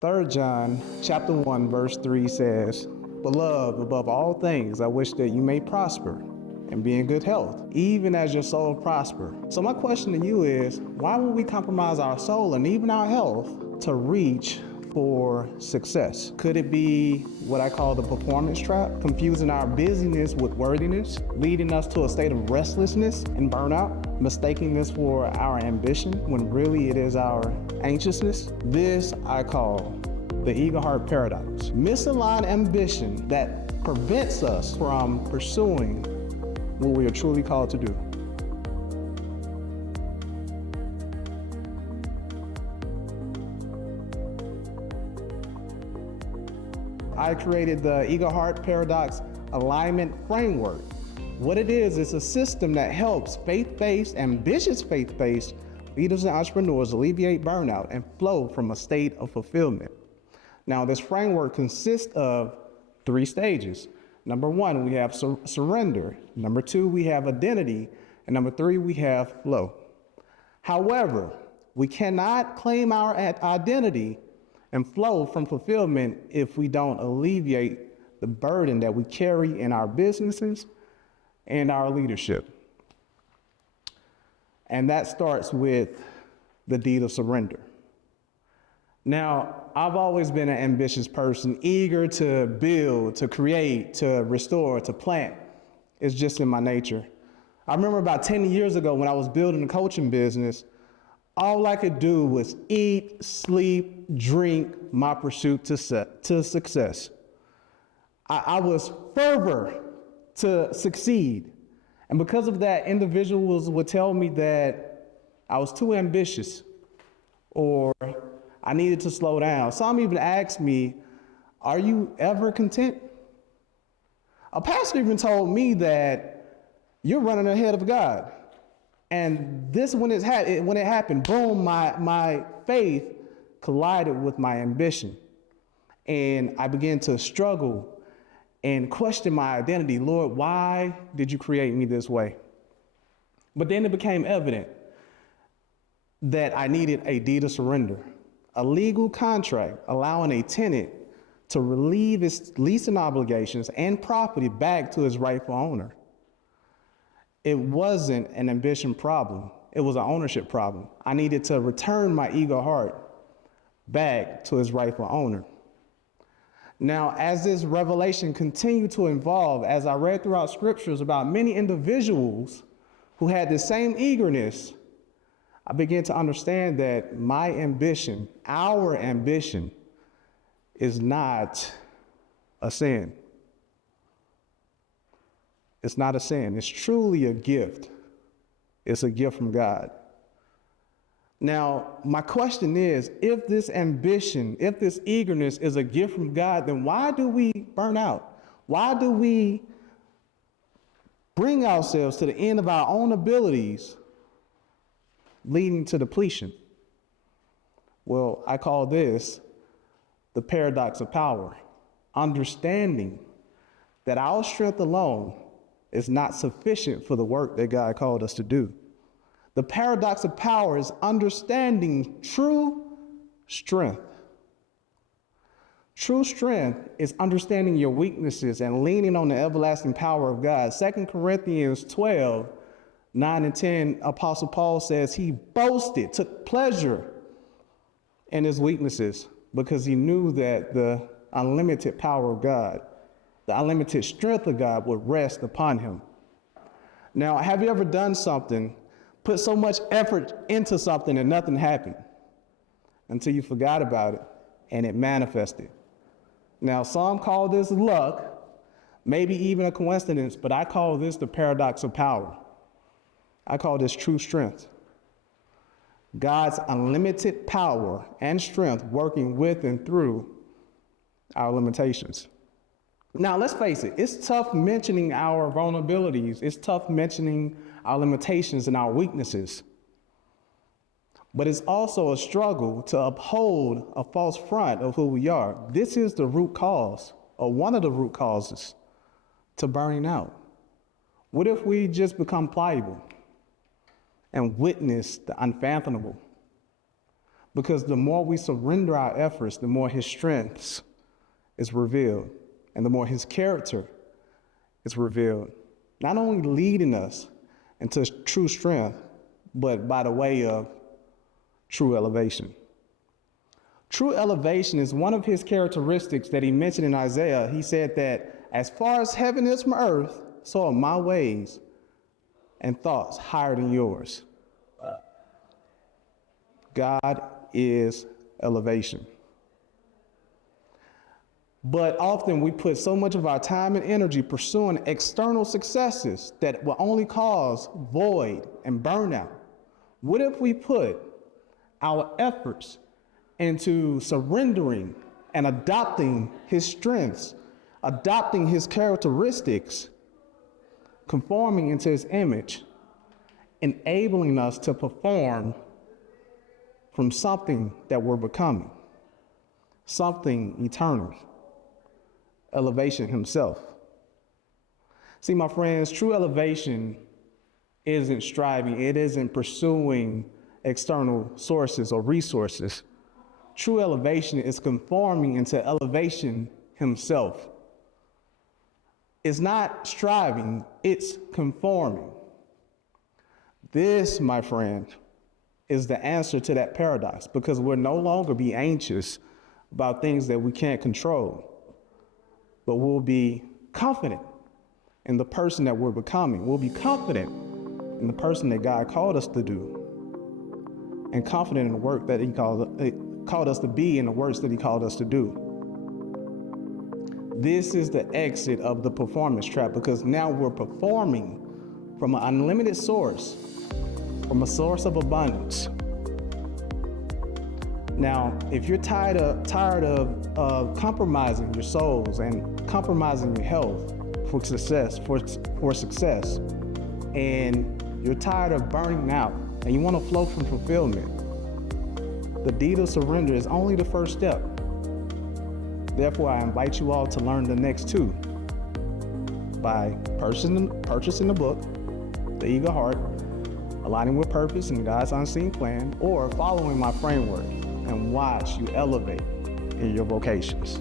3 John chapter 1 verse 3 says, "Beloved, above all things, I wish that you may prosper and be in good health, even as your soul prosper." So my question to you is, why would we compromise our soul and even our health to reach for success? Could it be what I call the performance trap, confusing our busyness with worthiness, leading us to a state of restlessness and burnout, mistaking this for our ambition when really it is our anxiousness? This I call the ego heart paradox. Misaligned ambition that prevents us from pursuing what we are truly called to do. I created the ego heart paradox alignment framework. What it is a system that helps faith-based, ambitious faith-based leaders and entrepreneurs alleviate burnout and flow from a state of fulfillment. Now, this framework consists of 3 stages. Number 1, we have surrender. Number 2, we have identity. And number 3, we have flow. However, we cannot claim our identity and flow from fulfillment if we don't alleviate the burden that we carry in our businesses and our leadership. And that starts with the deed of surrender. Now, I've always been an ambitious person, eager to build, to create, to restore, to plant. It's just in my nature. I remember about 10 years ago when I was building a coaching business, all I could do was eat, sleep, drink my pursuit to success. I was fervor to succeed. And because of that, individuals would tell me that I was too ambitious or I needed to slow down. Some even asked me, "Are you ever content?" A pastor even told me that you're running ahead of God. And this, when it happened, boom, my faith collided with my ambition. And I began to struggle and question my identity. Lord, why did you create me this way? But then it became evident that I needed a deed of surrender, a legal contract allowing a tenant to relieve its leasing obligations and property back to its rightful owner. It wasn't an ambition problem. It was an ownership problem. I needed to return my ego heart back to its rightful owner. Now, as this revelation continued to evolve, as I read throughout scriptures about many individuals who had the same eagerness, I began to understand that my ambition, our ambition, is not a sin. It's not a sin. It's truly a gift. It's a gift from God. Now, my question is, if this ambition, if this eagerness is a gift from God, then why do we burn out? Why do we bring ourselves to the end of our own abilities, leading to depletion? Well, I call this the paradox of power. Understanding that our strength alone is not sufficient for the work that God called us to do. The paradox of power is understanding true strength. True strength is understanding your weaknesses and leaning on the everlasting power of God. 2 Corinthians 12, 9 and 10, Apostle Paul says he boasted, took pleasure in his weaknesses because he knew that the unlimited power of God, the unlimited strength of God would rest upon him. Now, have you ever done something, put so much effort into something and nothing happened until you forgot about it and it manifested? Now, some call this luck, maybe even a coincidence, but I call this the paradox of power. I call this true strength. God's unlimited power and strength working with and through our limitations. Now, let's face it, it's tough mentioning our vulnerabilities. It's tough mentioning our limitations and our weaknesses. But it's also a struggle to uphold a false front of who we are. This is the root cause, or one of the root causes, to burning out. What if we just become pliable and witness the unfathomable? Because the more we surrender our efforts, the more his strengths is revealed, and the more his character is revealed, not only leading us into true strength, but by the way of true elevation. True elevation is one of his characteristics that he mentioned in Isaiah. He said that as far as heaven is from earth, so are my ways and thoughts higher than yours. God is elevation. But often we put so much of our time and energy pursuing external successes that will only cause void and burnout. What if we put our efforts into surrendering and adopting his strengths, adopting his characteristics, conforming into his image, enabling us to perform from something that we're becoming, something eternal, elevation himself. See, my friends, true elevation isn't striving, it isn't pursuing external sources or resources. True elevation is conforming into elevation himself. It's not striving, it's conforming. This, my friend, is the answer to that paradox, because we'll no longer be anxious about things that we can't control, but we'll be confident in the person that we're becoming. We'll be confident in the person that God called us to do, and confident in the work that he called us to be and the works that he called us to do. This is the exit of the performance trap, because now we're performing from an unlimited source, from a source of abundance. Now, if you're tired of compromising your souls and compromising your health for success, and you're tired of burning out and you want to flow from fulfillment, the deed of surrender is only the first step. Therefore, I invite you all to learn the next two by purchasing the book, The Eager Heart, Aligning with Purpose and God's Unseen Plan, or following my framework and watch you elevate in your vocations.